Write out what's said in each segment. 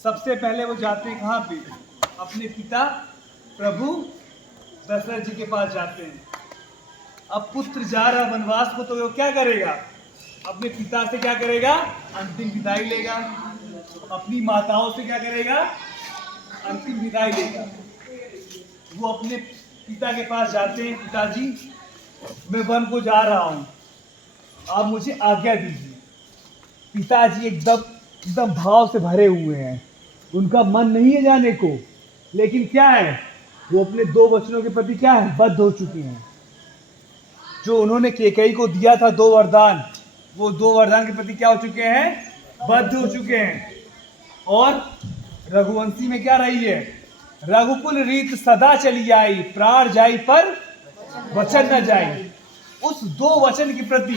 सबसे पहले वो जाते हैं कहाँ पे? अपने पिता प्रभु दशरथ जी के पास जाते हैं। अब पुत्र जा रहा वनवास को, तो वो क्या करेगा? अपने पिता से क्या करेगा? अंतिम विदाई लेगा। अपनी माताओं से क्या करेगा? अंतिम विदाई लेगा। वो अपने पिता के पास जाते हैं, पिताजी मैं वन को जा रहा हूँ, आप मुझे आज्ञा दीजिए। पिताजी एकदम भाव से भरे हुए हैं, उनका मन नहीं है जाने को, लेकिन क्या है, वो अपने दो वचनों के प्रति क्या है? बद्ध हो चुके हैं। जो उन्होंने कैकेयी को दिया था दो वरदान, वो दो वरदान के प्रति क्या हो चुके हैं? बद्ध हो चुके हैं। और रघुवंशी में क्या रही है? रघुकुल रीत सदा चली आई, प्राण जाई पर वचन न जाई। उस दो वचन के प्रति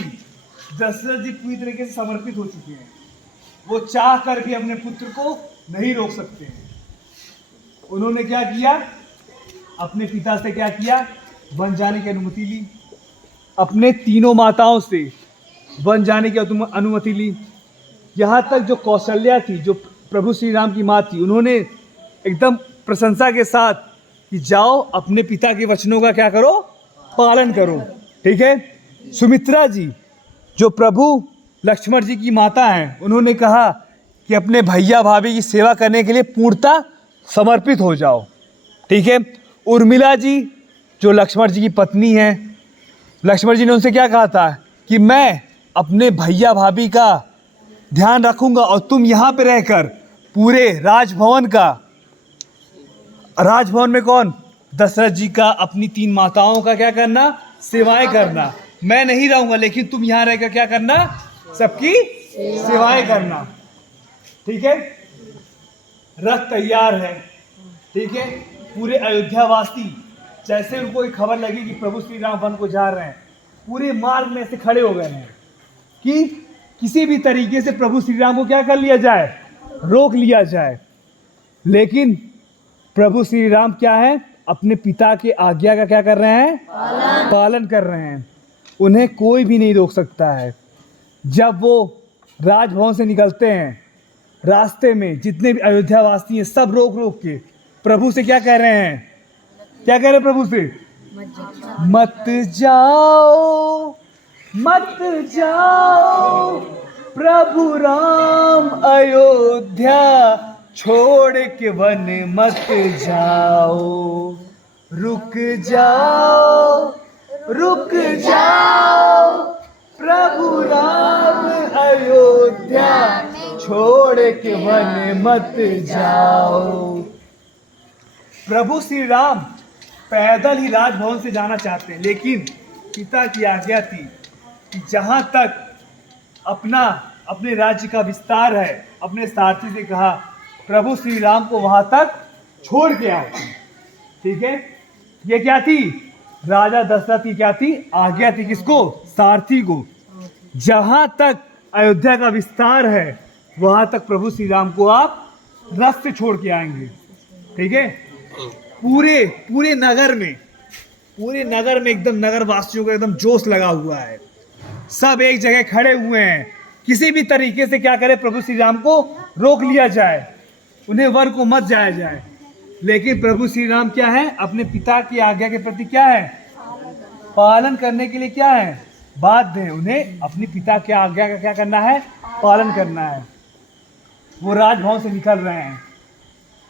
दशरथ जी पूरी तरीके से समर्पित हो चुके हैं। वो चाह कर भी अपने पुत्र को नहीं रोक सकते हैं। उन्होंने क्या किया? अपने पिता से क्या किया? वन जाने की अनुमति ली। अपने तीनों माताओं से वन जाने की अनुमति ली। यहाँ तक जो कौशल्या थी, जो प्रभु श्री राम की माँ थी, उन्होंने एकदम प्रशंसा के साथ कि जाओ अपने पिता के वचनों का क्या करो? पालन करो। ठीक है। सुमित्रा जी जो प्रभु लक्ष्मण जी की माता हैं, उन्होंने कहा कि अपने भैया भाभी की सेवा करने के लिए पूर्णतः समर्पित हो जाओ। ठीक है। उर्मिला जी जो लक्ष्मण जी की पत्नी हैं, लक्ष्मण जी ने उनसे क्या कहा था कि मैं अपने भैया भाभी का ध्यान रखूंगा और तुम यहाँ पे रहकर पूरे राजभवन में कौन? दशरथ जी का, अपनी तीन माताओं का क्या करना? सेवाएं करना। मैं नहीं रहूंगा, लेकिन तुम यहाँ रहकर क्या करना? सबकी सेवाएं करना। ठीक है। रथ तैयार है। ठीक है। पूरे अयोध्यावासी जैसे उनको एक खबर लगी कि प्रभु श्री राम वन को जा रहे हैं, पूरे मार्ग में से खड़े हो गए हैं कि किसी भी तरीके से प्रभु श्री राम को क्या कर लिया जाए? रोक लिया जाए। लेकिन प्रभु श्री राम क्या है? अपने पिता के आज्ञा का क्या कर रहे हैं? पालन कर रहे हैं। उन्हें कोई भी नहीं रोक सकता है। जब वो राजभवन से निकलते हैं, रास्ते में जितने भी अयोध्यावासी हैं सब रोक रोक के प्रभु से क्या कह रहे हैं? क्या कह रहे हैं प्रभु से? मत जाओ, मत जाओ, प्रभु राम अयोध्या छोड़ के वन मत जाओ। रुक जाओ, रुक जाओ, प्रभु राम अयोध्या छोड़ के वन मत जाओ। प्रभु श्री राम पैदल ही राजभवन से जाना चाहते हैं, लेकिन पिता की आज्ञा थी कि जहां तक अपने राज्य का विस्तार है, अपने सारथी से कहा प्रभु श्री राम को वहां तक छोड़ के आओ। ठीक है। ये क्या थी? राजा दशरथ की क्या थी? आज्ञा थी। किसको? सारथी को। जहां तक अयोध्या का विस्तार है वहां तक प्रभु श्री राम को आप रथ से छोड़ के आएंगे। ठीक है। पूरे नगर में एकदम नगर वासियों का एकदम जोश लगा हुआ है। सब एक जगह खड़े हुए हैं, किसी भी तरीके से क्या करे? प्रभु श्री राम को रोक लिया जाए, उन्हें वर को मत जाया जाए। लेकिन प्रभु श्री राम क्या है? अपने पिता की आज्ञा के प्रति क्या है? पालन करने के लिए क्या है? बाध्य है। उन्हें अपने पिता की आज्ञा का क्या करना है? पालन करना है। वो राजभवन से निकल रहे हैं।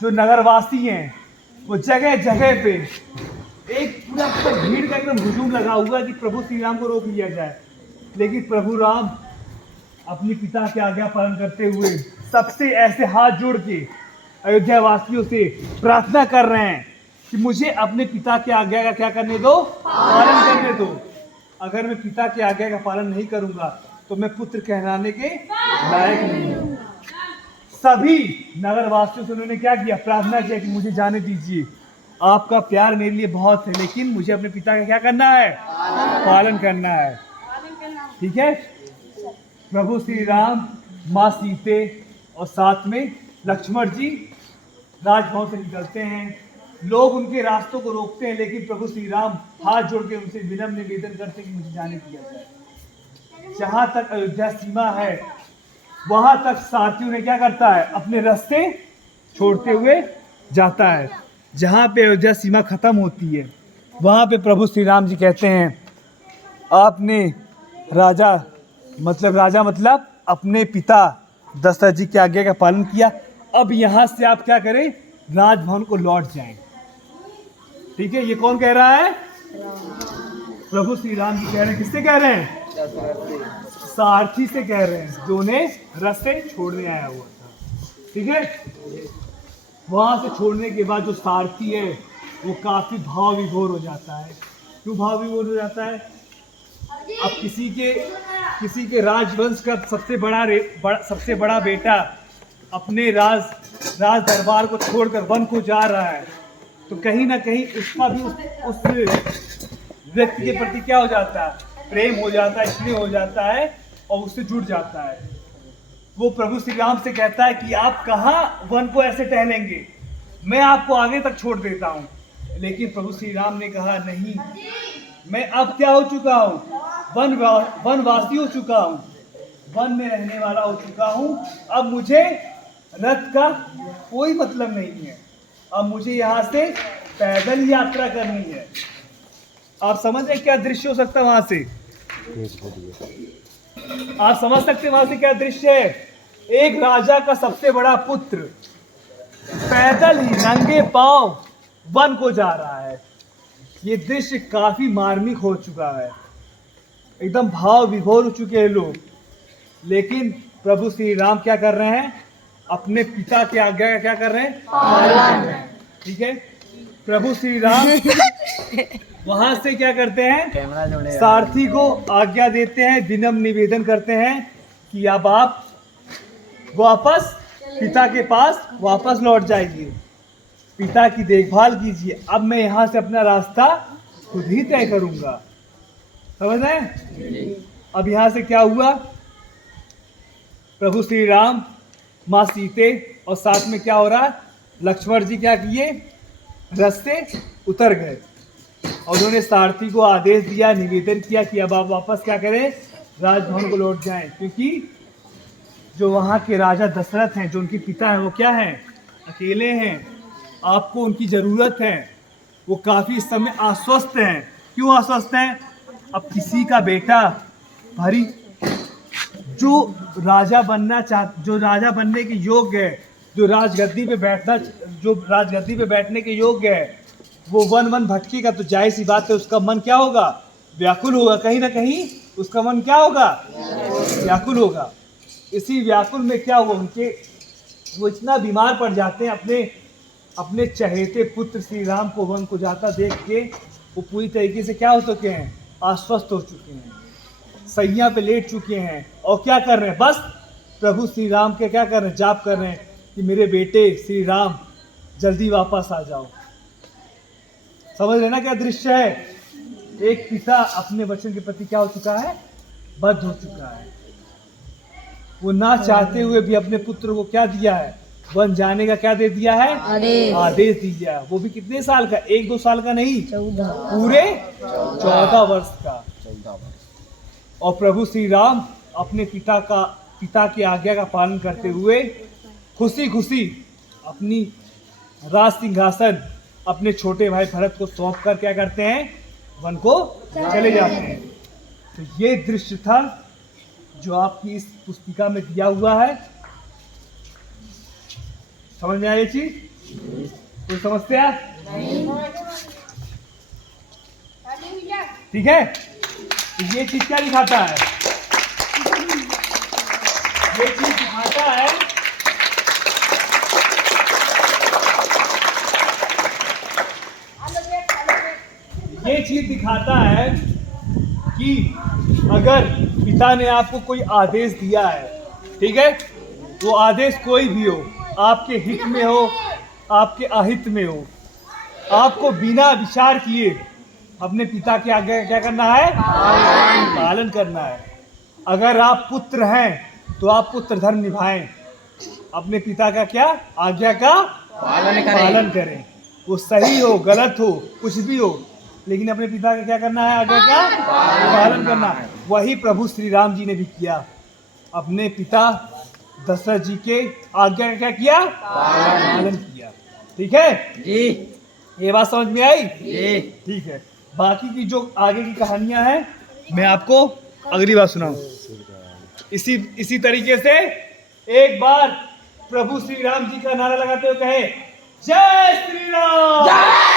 जो नगरवासी हैं वो जगह जगह पे एक पूरा भीड़ का एकदम हुजूम लगा हुआ है कि प्रभु श्री राम को रोक लिया जाए। लेकिन प्रभु राम अपने पिता की आज्ञा पालन करते हुए सबसे ऐसे हाथ जोड़ के अयोध्या वासियों से प्रार्थना कर रहे हैं कि मुझे अपने पिता की आज्ञा का क्या करने दो? पालन करने दो। अगर मैं पिता की आज्ञा का पालन नहीं करूंगा तो मैं पुत्र कहलाने के लायक नहीं हूं। सभी नगरवासियों से उन्होंने क्या किया? प्रार्थना किया कि मुझे जाने दीजिए, आपका प्यार मेरे लिए बहुत है, लेकिन मुझे अपने पिता का क्या करना है? पालन करना है। ठीक है। प्रभु श्री राम, माँ सीते और साथ में लक्ष्मण जी राजभवन से निकलते हैं। लोग उनके रास्तों को रोकते हैं, लेकिन प्रभु श्री राम हाथ जोड़ के उनसे विनम्र निवेदन करते हैं कि मुझे जाने दिया जाए। जहां तक अयोध्या सीमा है वहां तक सारथियों ने क्या करता है? अपने रास्ते छोड़ते हुए जाता है। जहाँ पे अयोध्या सीमा खत्म होती है वहाँ पे प्रभु श्री राम जी कहते हैं आपने राजा मतलब अपने पिता दशरथ जी की आज्ञा का पालन किया, अब यहाँ से आप क्या करें, राजभवन को लौट जाएं। ठीक है, ये कौन कह रहा है? प्रभु श्री राम जी कह रहे हैं। किससे कह रहे हैं? सारथी से कह रहे हैं, जो उन्हें रथ से छोड़ने आया हुआ था। ठीक है, वहां से छोड़ने के बाद जो सारथी है वो काफी भाव विभोर हो जाता है। क्यों भाव विभोर हो जाता है? अब किसी के राजवंश का सबसे बड़ा बेटा अपने राज दरबार को छोड़कर वन को जा रहा है, तो कहीं ना कहीं उसका भी उस व्यक्ति के प्रति क्या हो जाता है? प्रेम हो जाता है, स्नेह हो जाता है और उससे जुड़ जाता है। वो प्रभु श्री राम से कहता है कि आप कहाँ वन को ऐसे टहलेंगे, मैं आपको आगे तक छोड़ देता हूँ। लेकिन प्रभु श्री राम ने कहा नहीं, मैं अब क्या हो चुका हूँ? वनवासी हो चुका हूँ, वन में रहने वाला हो चुका हूँ। अब मुझे रथ का कोई मतलब नहीं है, अब मुझे यहाँ से पैदल यात्रा करनी है। आप समझ रहे क्या दृश्य हो सकता है वहां से? आप समझ सकते हैं वहां से क्या दृश्य है? एक राजा का सबसे बड़ा पुत्र पैदल ही नंगे पांव वन को जा रहा है। ये दृश्य काफी मार्मिक हो चुका है, एकदम भाव विभोर हो चुके हैं लोग। लेकिन प्रभु श्री राम क्या कर रहे हैं? अपने पिता की आज्ञा का क्या कर रहे हैं? पालन। ठीक है, प्रभु श्री राम वहां से क्या करते हैं? सारथी को आज्ञा देते हैं, विनम्र निवेदन करते हैं कि अब आप वापस पिता के पास वापस लौट जाइए, पिता की देखभाल कीजिए, अब मैं यहाँ से अपना रास्ता खुद ही तय करूंगा। समझ रहे हैं? अब यहाँ से क्या हुआ? प्रभु श्री राम, माँ सीते और साथ में क्या हो रहा? लक्ष्मण जी क्या किए? रथ से उतर गए और उन्होंने सारथी को आदेश दिया, निवेदन किया कि अब आप वापस क्या करें? राजभवन को लौट जाएं, क्योंकि जो वहाँ के राजा दशरथ हैं, जो उनके पिता हैं, वो क्या हैं? अकेले हैं, आपको उनकी ज़रूरत है। वो काफ़ी इस समय आश्वस्त हैं। क्यों आश्वस्त हैं? अब किसी का बेटा भारी जो राजा बनने के योग्य है, जो राजगद्दी पे बैठने के योग्य है, वो वन भटकेगा तो जाहिर सी बात है उसका मन क्या होगा? व्याकुल होगा। कहीं ना कहीं उसका मन क्या होगा? व्याकुल होगा। इसी व्याकुल में क्या हुआ उनके, वो इतना बीमार पड़ जाते हैं अपने चहेते पुत्र श्री राम को वन को जाता देख के वो पूरी तरीके से क्या हो चुके हैं? आश्वस्त हो चुके हैं, सैया पे लेट चुके हैं और क्या कर रहे हैं? बस प्रभु श्री राम के क्या कर रहे हैं? जाप कर रहे हैं कि मेरे बेटे श्री राम जल्दी वापस आ जाओ। समझ रहे ना क्या दृश्य है? एक पिता अपने बच्चों के प्रति क्या हो चुका है? बद्ध हो चुका है। वो ना चाहते हुए भी अपने पुत्र को क्या दिया है? वन जाने का क्या दे दिया है? आदेश दिया। वो भी कितने साल का? 1-2 साल का नहीं, 14 पूरे 14 वर्ष का। और प्रभु श्री राम अपने पिता की आज्ञा का पालन करते हुए खुशी खुशी अपनी राज सिंहासन अपने छोटे भाई भरत को सौंप कर क्या करते हैं? वन को चले जाते हैं। तो ये दृश्य था जो आपकी इस पुस्तिका में दिया हुआ है। समझ में आई चीज? कोई समस्या? ठीक है, तो ये चीज क्या दिखाता है? ये चीज दिखाता है कि अगर पिता ने आपको कोई आदेश दिया है, ठीक है, वो आदेश कोई भी हो, आपके हित में हो, आपके अहित में हो, आपको बिना विचार किए अपने पिता की आज्ञा का क्या करना है? पालन करना है। अगर आप पुत्र हैं तो आप पुत्र धर्म निभाएं, अपने पिता का क्या? आज्ञा का पालन करें। वो सही हो, गलत हो, कुछ भी हो, लेकिन अपने पिता का क्या करना है? आज्ञा का पालन करना है। वही प्रभु श्री राम जी ने भी किया। अपने पिता दशरथ जी के आज्ञा का क्या किया, पालन किया। ठीक है जी ये बात समझ में आई? जी ठीक है, बाकी की जो आगे की कहानियां हैं मैं आपको अगली बार सुनाऊं। इसी तरीके से एक बार प्रभु श्री राम जी का नारा लगाते हुए कहे, जय श्री राम।